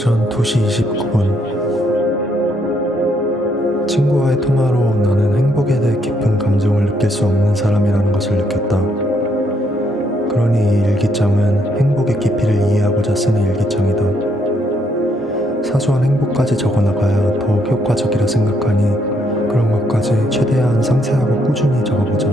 오전 2시 29분. 친구와의 통화로 나는 행복에 대해 깊은 감정을 느낄 수 없는 사람이라는 것을 느꼈다. 그러니 이 일기장은 행복의 깊이를 이해하고자 쓰는 일기장이다. 사소한 행복까지 적어나가야 더욱 효과적이라 생각하니 그런 것까지 최대한 상세하고 꾸준히 적어보자.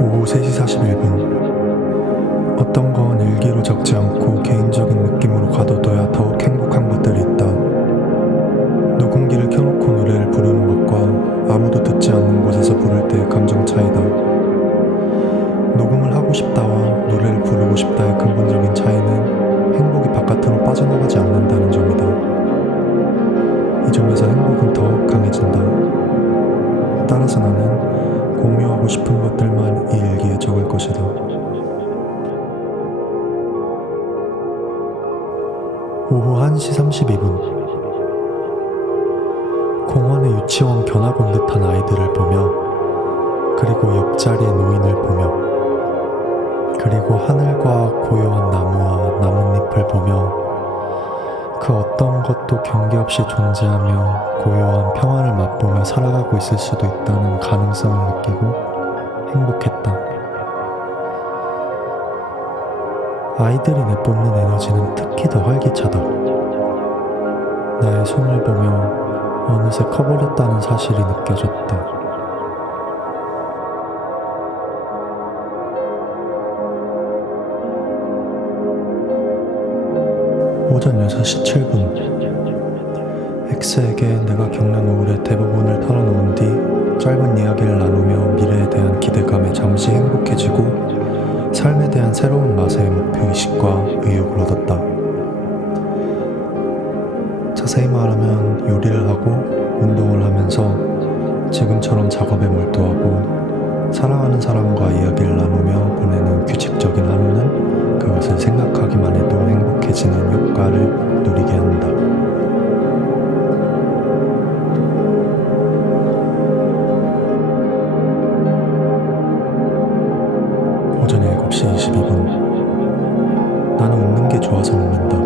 오후 3시 41분. 어떤 건 일기로 적지 않고 개인적인 느낌으로 가둬둬야 더욱 행복한 것들이 있다. 녹음기를 켜놓고 노래를 부르는 것과 아무도 듣지 않는 곳에서 부를 때의 감정 차이다. 녹음을 하고 싶다와 노래를 부르고 싶다의 근본적인 차이는 행복이 바깥으로 빠져나가지 않는다는 점이다. 이 점에서 행복은 더욱 강해진다. 따라서 나는 공유하고 싶은 것들만 이 일기에 적을 것이다. 오후 1시 32분. 공원의 유치원 견학 온 듯한 아이들을 보며, 그리고 옆자리의 노인을 보며, 그리고 하늘과 고요한 나무와 나뭇잎을 보며 그 어떤 것도 경계 없이 존재하며 고요한 평화를 맛보며 살아가고 있을 수도 있다는 가능성을 느끼고 행복했다. 아이들이 내뿜는 에너지는 특히 더 활기차다. 나의 손을 보며 어느새 커버렸다는 사실이 느껴졌다. 오전 6시 7분. X에게 내가 겪는 우울의 대부분을 털어놓은 뒤 짧은 이야기를 나누며 미래에 대한 기대감에 잠시 행복해지고 삶에 대한 새로운 맛의 목표의식과 의욕을 얻었다. 자세히 말하면 요리를 하고 운동을 하면서 지금처럼 작업에 몰두하고 사랑하는 사람과 이야기를 나누며 보내는 규칙적인 하루는 그것을 생각하기만 해도 행복해지는 효과를 누리게 한다. 오전 7시 22분. 나는 웃는 게 좋아서 웃는다.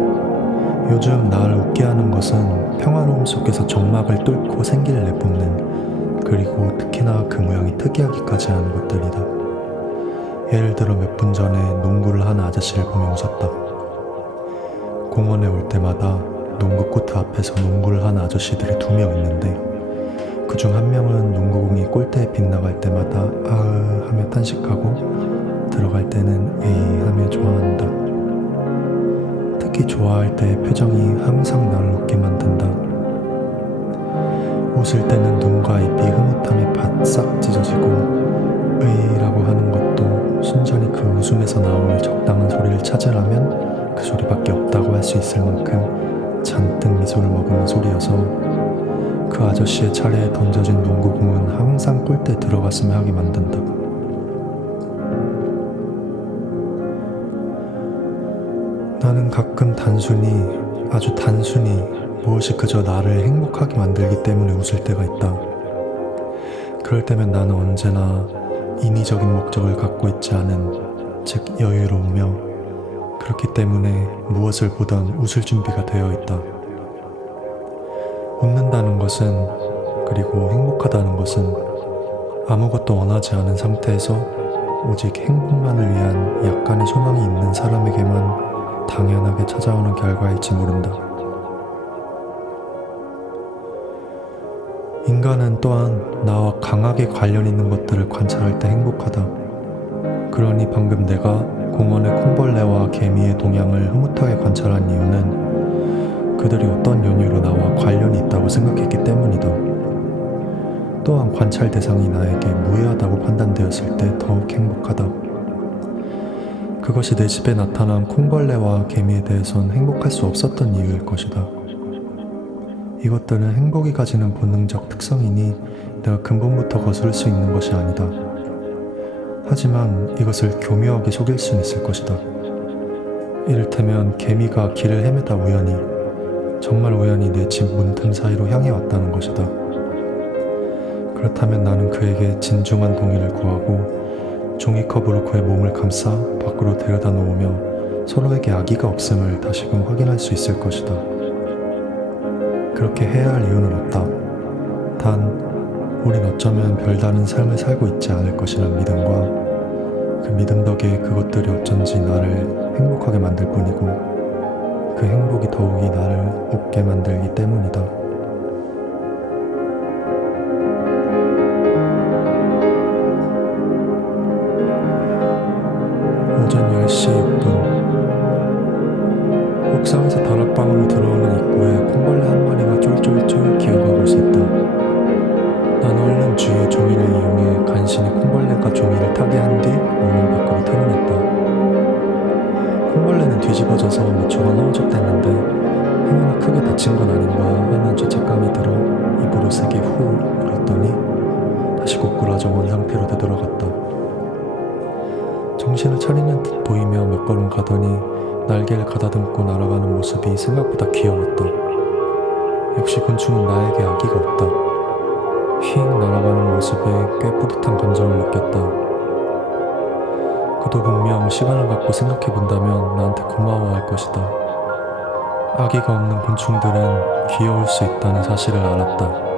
요즘 나를 웃게 하는 것은 평화로움 속에서 점막을 뚫고 생기를 내뿜는, 그리고 특히나 그 모양이 특이하기까지 하는 것들이다. 예를 들어 몇 분 전에 농구를 하는 아저씨를 보며 웃었다. 공원에 올 때마다 농구 코트 앞에서 농구를 하는 아저씨들이 2명 있는데 그중 한 명은 농구공이 골대에 빗나갈 때마다 아으 하며 탄식하고 들어갈 때는 에이 하며 좋아한다. 특히 좋아할 때의 표정이 항상 나를 웃게 만든다. 웃을 때는 눈과 입이 흐뭇함에 바싹 찢어지고 으이라고 하는 것도 순전히 그 웃음에서 나올 적당한 소리를 찾으라면 그 소리밖에 없다고 할 수 있을 만큼 잔뜩 미소를 머금은 소리여서 그 아저씨의 차례에 던져진 농구공은 항상 골대에 들어갔으면 하게 만든다. 나는 가끔 아주 단순히 무엇이 그저 나를 행복하게 만들기 때문에 웃을 때가 있다. 그럴 때면 나는 언제나 인위적인 목적을 갖고 있지 않은, 즉 여유로우며 그렇기 때문에 무엇을 보던 웃을 준비가 되어 있다. 웃는다는 것은, 그리고 행복하다는 것은 아무것도 원하지 않은 상태에서 오직 행복만을 위한 약간의 소망이 있는 사람에게만 당연하게 찾아오는 결과일지 모른다. 인간은 또한 나와 강하게 관련 있는 것들을 관찰할 때 행복하다. 그러니 방금 내가 공원의 콩벌레와 개미의 동향을 흐뭇하게 관찰한 이유는 그들이 어떤 연유로 나와 관련이 있다고 생각했기 때문이다. 또한 관찰 대상이 나에게 무해하다고 판단되었을 때 더욱 행복하다. 그것이 내 집에 나타난 콩벌레와 개미에 대해선 행복할 수 없었던 이유일 것이다. 이것들은 행복이 가지는 본능적 특성이니 내가 근본부터 거스를 수 있는 것이 아니다. 하지만 이것을 교묘하게 속일 수는 있을 것이다. 이를테면 개미가 길을 헤매다 우연히, 정말 우연히 내 집 문틈 사이로 향해 왔다는 것이다. 그렇다면 나는 그에게 진중한 동의를 구하고 종이컵으로 그의 몸을 감싸 밖으로 데려다 놓으며 서로에게 아기가 없음을 다시금 확인할 수 있을 것이다. 그렇게 해야 할 이유는 없다. 단, 우린 어쩌면 별다른 삶을 살고 있지 않을 것이란 믿음과 그 믿음 덕에 그것들이 어쩐지 나를 행복하게 만들 뿐이고 그 행복이 더욱이 나를 웃게 만들기 때문이다. 오전 10시 6분 옥상에서 다락방으로 들어오는 입구에 콩벌레 한 마리가 쫄쫄쫄 기어가고 있었다. 난 얼른 주위의 종이를 이용해 간신히 콩벌레가 종이를 타게 한 뒤 문을 밖으로 탈원했다. 콩벌레는 뒤집어져서 몇 초간 허우적댔는데 행여나 크게 다친 건 아닌가 하는 죄책감이 들어 입으로 세게 후 물었더니 다시 고꾸라져 온 상태로 되돌아갔다. 정신을 차리는 듯 보이며 몇 걸음 가더니 날개를 가다듬고 날아가는 모습이 생각보다 귀여웠다. 역시 곤충은 나에게 아기가 없다. 휙 날아가는 모습에 꽤 뿌듯한 감정을 느꼈다. 그도 분명 시간을 갖고 생각해본다면 나한테 고마워할 것이다. 아기가 없는 곤충들은 귀여울 수 있다는 사실을 알았다.